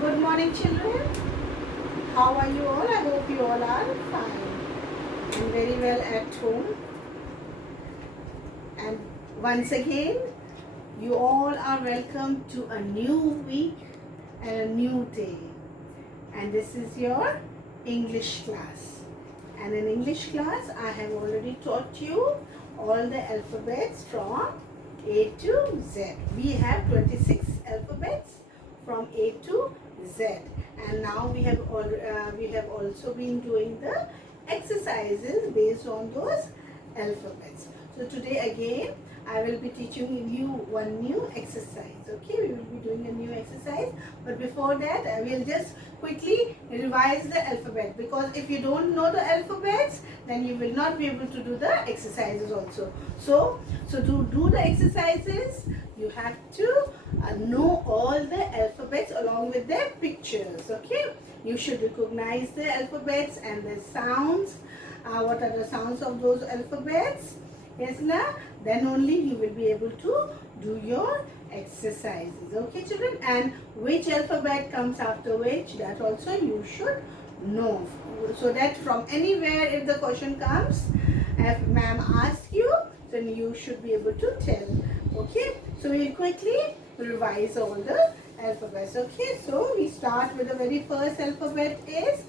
Good morning, children. How are you all? I hope you all are fine and very well at home. And once again, you all are welcome to a new week and a new day. And this is your English class. And in English class, I have already taught you all the alphabets from A to Z. We have 26 alphabets from A to Z. And now we have also been doing the exercises based on those alphabets. So today again I will be teaching you one new exercise. Okay, we will be doing a new exercise. But before that, I will just quickly revise the alphabet, because if you don't know the alphabets, then you will not be able to do the exercises also. So to do the exercises, you have to know all the alphabets along with their pictures. Okay, you should recognize the alphabets and the sounds. What are the sounds of those alphabets? Yes, na? Then only you will be able to do your exercises. Okay, children? And which alphabet comes after which, that also you should know. So that from anywhere, if the question comes, if ma'am asks you, then you should be able to tell. Okay, so we'll quickly revise all the alphabets. Okay, so we start with the very first alphabet is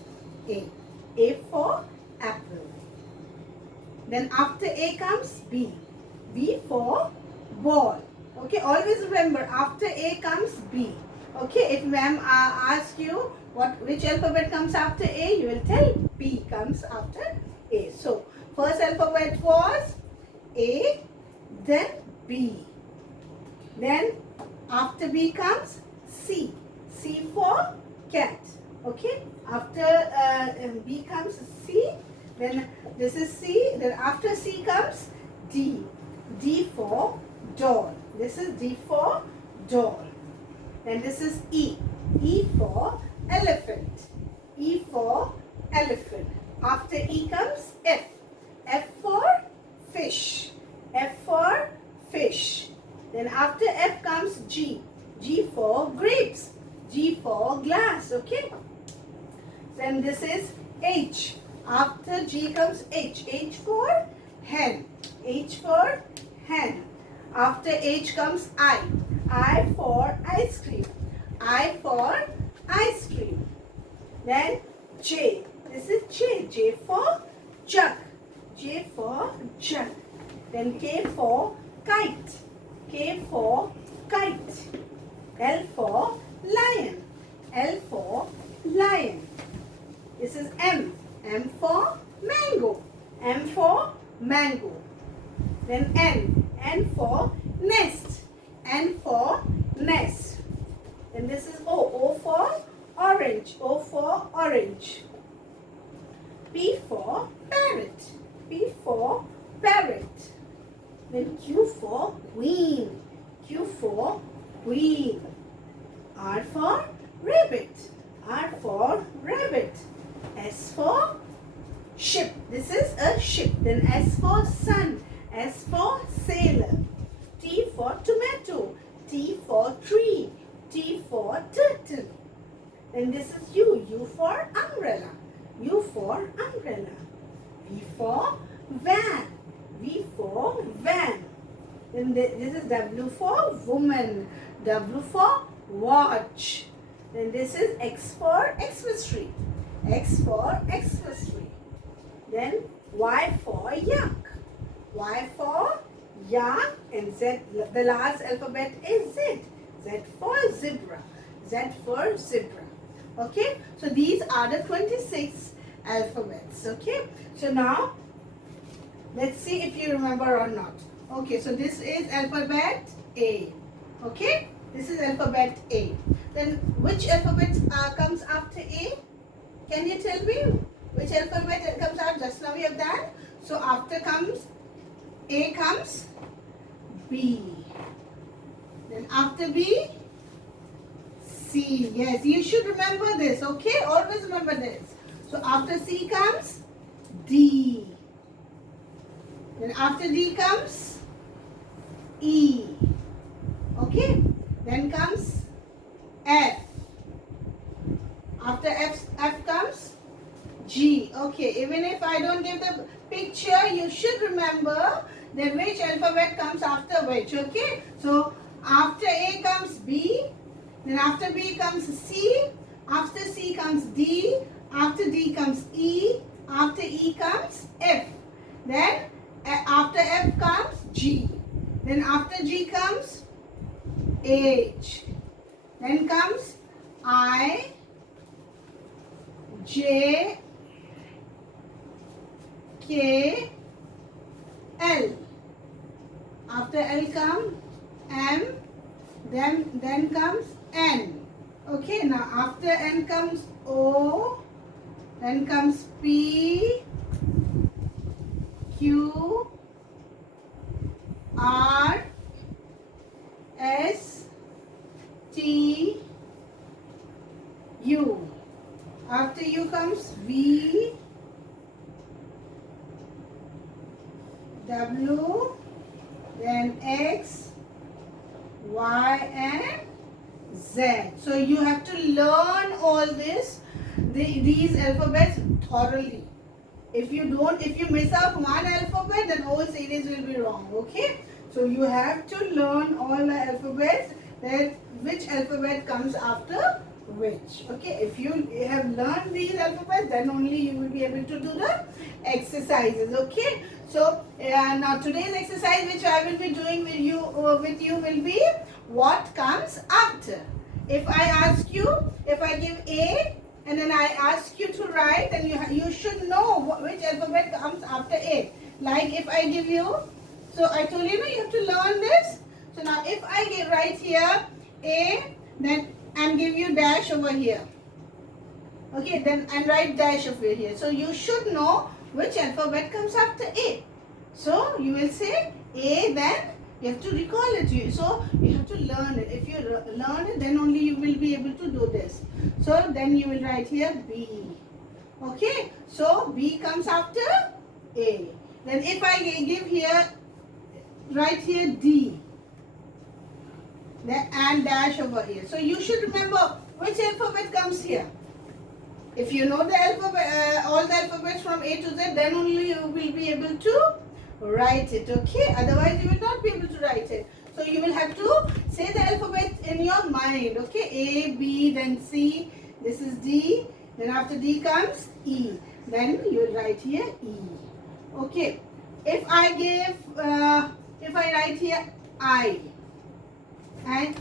A. A for apple. Then after A comes B. B for ball. Okay, always remember, after A comes B. Okay, if ma'am asks you which alphabet comes after A, you will tell B comes after A. So first alphabet was A, then B. Then after B comes C. C for cat. Okay, after B comes C. Then this is C. Then after C comes D. D for doll. This is D for doll. Then this is E. E for elephant. E for elephant. After E comes F. F for fish. F for fish. Then after F comes G. G for grapes. G for glass. Okay. Then this is H. After G comes H. H for hen. H for hen. After H comes I. I for ice cream. I for ice cream. Then J. This is J. J for jug. J for jug. Then K for kite. K for kite. L for lion. L for lion. This is M. M for mango. M for mango. Then N. N for nest. N for nest. Then this is O. O for orange. O for orange. P for parrot. P for parrot. Then Q for queen. Q for queen. R for rabbit. R for rabbit. S for ship. This is a ship. Then S for sun. S for sailor. T for tomato. T for tree. T for turtle. Then this is U. U for umbrella. U for umbrella. V for van. V for van. Then this is W for woman. W for watch. Then this is X for Xmas tree. X for Xmas tree. Then Y for yak. Y for yak, and Z, the last alphabet is Z. Z for zebra. Z for zebra. Okay, so these are the 26 alphabets. Okay, so now let's see if you remember or not. Okay, so this is alphabet A. Okay, this is alphabet A. Then which alphabet comes after A? Can you tell me which alphabet comes out? Just now we have done. So after comes A comes B. Then after B, C. Yes, you should remember this. Okay, always remember this. So after C comes D. Then after D comes E. Okay, then comes F. after F comes G. Okay, even if I don't give the picture, you should remember that which alphabet comes after which. Okay, so after A comes B, then after B comes C, after C comes D, after D comes E, after E comes F, then after F comes G, then after G comes H, then comes I, J, K, L. After L comes M, then comes N. Okay, now after N comes O, then comes P, Q, R, S, T, U. After U comes V, W, then X, Y and Z. So you have to learn all these alphabets thoroughly. If you miss out one alphabet, then whole series will be wrong. Okay? So you have to learn all the alphabets, that which alphabet comes after which. Okay? If you have learned these alphabets, then only you will be able to do the exercises. Okay? So now today's exercise, which I will be doing with you will be what comes after. If I ask you, if I give A and then I ask you to write, then you should know which alphabet comes after A. Like if I give you, so I told you, you have to learn this. So now if I write here A, then and give you dash over here. Okay, then and write dash over here. So you should know which alphabet comes after A. So you will say A, then you have to recall it. So you have to learn it. If you learn it, then only you will be able to do this. So then you will write here B. Okay, so B comes after A. Then if I give here, write here D. Then and dash over here. So you should remember which alphabet comes here. If you know the alphabet, all the alphabets from A to Z, then only you will be able to write it. Okay, otherwise you will not be able to write it. So you will have to say the alphabet in your mind. Okay, A, B, then C, this is D, then after D comes E, then you will write here E. Okay, if I write here I and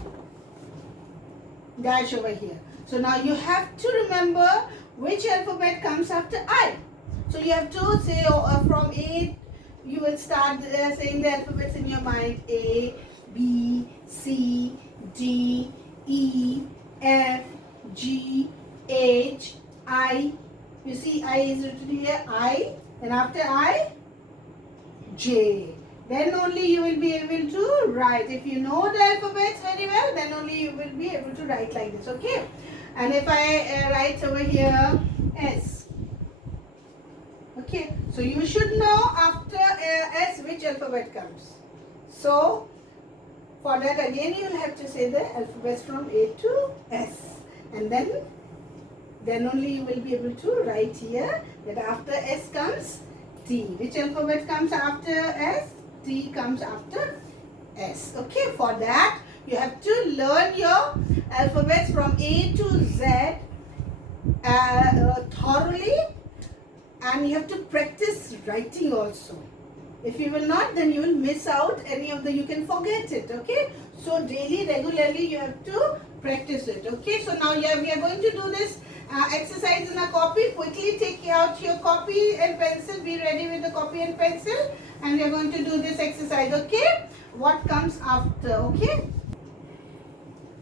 dash over here. So now you have to remember which alphabet comes after I. So you have to say from A, you will start saying the alphabets in your mind. A, B, C, D, E, F, G, H, I. You see I is written here, I. And after I, J. Then only you will be able to write. If you know the alphabets very well, then only you will be able to write like this. Okay? And if I write over here S. Okay? So you should know after S which alphabet comes. So for that again you will have to say the alphabets from A to S. And then only you will be able to write here that after S comes T. Which alphabet comes after S? T comes after S. Okay, for that you have to learn your alphabets from A to Z thoroughly, and you have to practice writing also. If you will not, then you will miss out any of you can forget it. Okay, so daily, regularly you have to practice it. Okay, so now we are going to do this exercise in a copy. Quickly take out your copy and pencil. Be ready with the copy and pencil, and we are going to do this exercise. Okay, what comes after? Okay,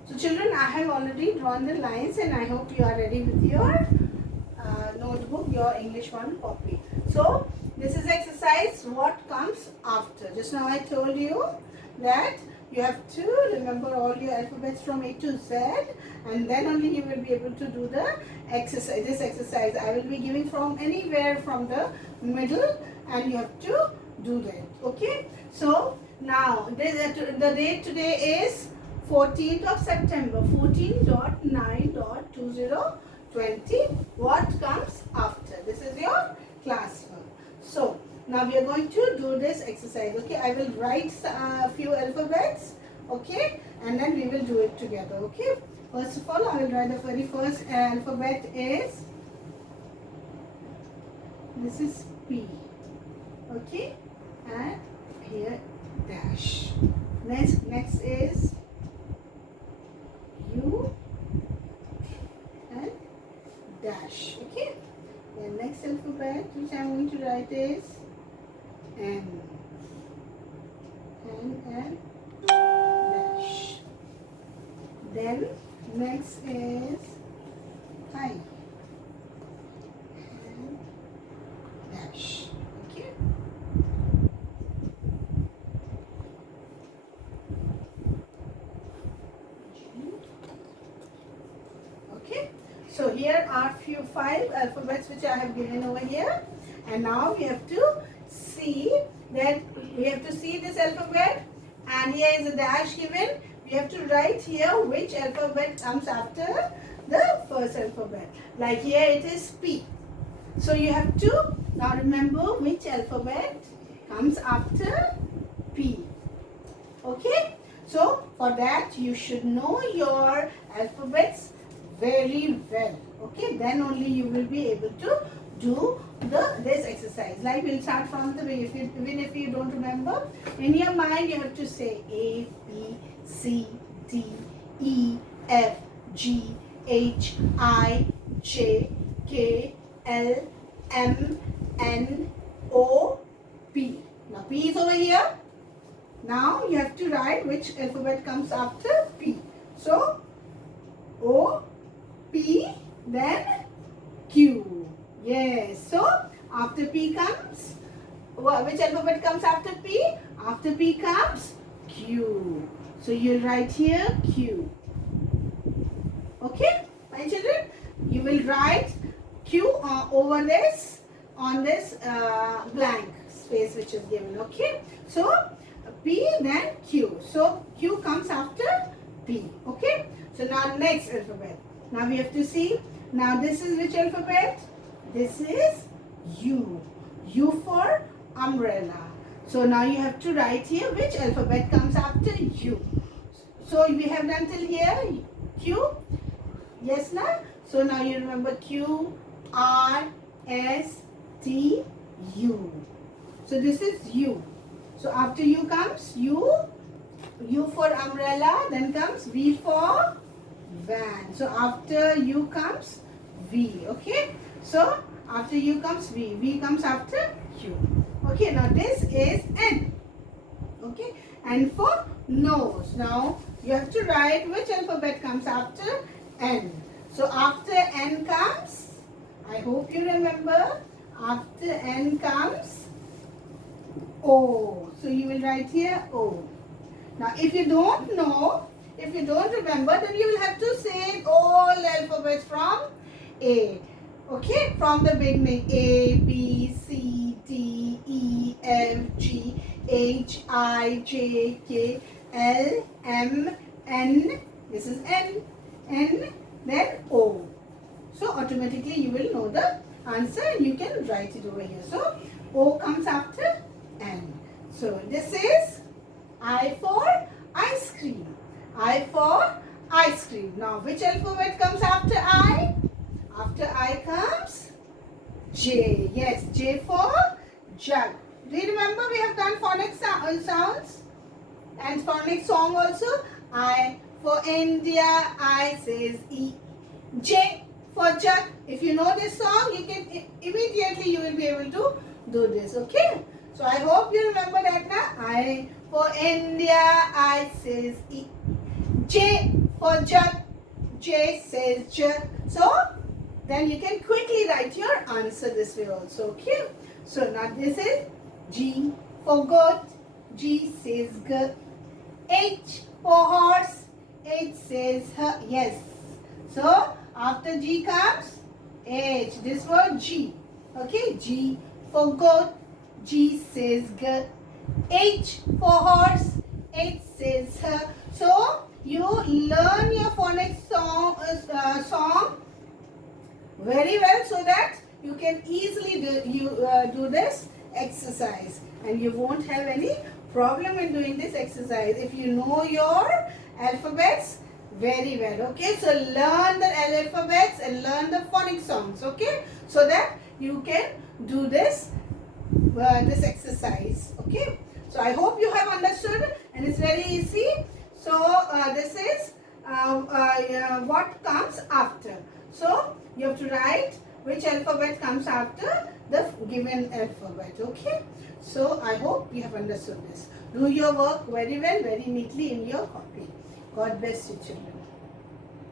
so children, I have already drawn the lines, and I hope you are ready with your notebook, your English 1 copy. So this is exercise what comes after. Just now I told you that you have to remember all your alphabets from A to Z, and then only you will be able to do the exercise. This exercise I will be giving from anywhere from the middle, and you have to do that. Okay, so now the date today is 14th of September, 14.9.2020. 20. What comes after? This is your class work. So now we are going to do this exercise. Okay, I will write a few alphabets. Okay, and then we will do it together. Okay, first of all, I will write the very first alphabet is, this is P. Okay, and here dash. Next is U and dash. Okay, the next alphabet which I am going to write is N and dash. Then next is I and dash. Okay. Okay. So here are five alphabets which I have given over here, and now we have to see that we have to see this alphabet, and here is a dash given. We have to write here which alphabet comes after the first alphabet. Like here it is P. So you have to now remember which alphabet comes after P. Okay? So for that you should know your alphabets very well. Okay? Then only you will be able to do this exercise. Like we'll start from the beginning. Even if you don't remember, in your mind you have to say A, B, C, D, E, F, G, H, I, J, K, L, M, N, O, P. Now P is over here. Now you have to write which alphabet comes after P. So O, P, then Q. Yes. So after P comes, which alphabet comes after P? After P comes Q. So you write here Q. Okay, my children? You will write Q over this, on this blank space which is given. Okay. So P then Q. So Q comes after P. Okay. So now next alphabet. Now we have to see. Now this is which alphabet? This is U. U for umbrella. So now you have to write here which alphabet comes after U. So we have done till here Q. Yes, na? So now you remember Q, R, S, T, U. So this is U. So after U comes U. U for umbrella. Then comes V for van. So after U comes V. Okay. So after U comes V. V comes after Q. Okay. Now this is N. Okay. And for nose. Now you have to write which alphabet comes after N. So after N comes, I hope you remember, after N comes O. So you will write here O. Now if you don't know, if you don't remember, then you will have to say all alphabets from A. Okay, from the beginning. A, B, C, D, E, F, G, H, I, J, K, L, M, N. This is N. N, then O. So automatically you will know the answer and you can write it over here. So O comes after N. So this is I for ice cream. I for ice cream. Now which alphabet comes after I? After I comes J. Yes, J for jug. Do you remember we have done phonics sounds and phonics song also? I for India, I says E. J for jug. If you know this song, you can immediately you will be able to do this. Okay. So I hope you remember that now. I for India, I says E. J for jug. J says jug. So then you can quickly write your answer this way also. Okay. So now this is G for goat. G says G. H for horse. H says her. Yes. So after G comes H. This word G. Okay. G for goat. G says G. H for horse. H says her. So you learn your phonics song very well so that you can easily do this exercise and you won't have any problem in doing this exercise if you know your alphabets very well. Okay, so learn the alphabets and learn the phonic sounds. Okay, so that you can do this exercise. Okay, so I hope you have understood and it's very easy. So this is what comes after. So you have to write which alphabet comes after the given alphabet. Okay, so I hope you have understood this. Do your work very well, very neatly in your copy. God bless you, children.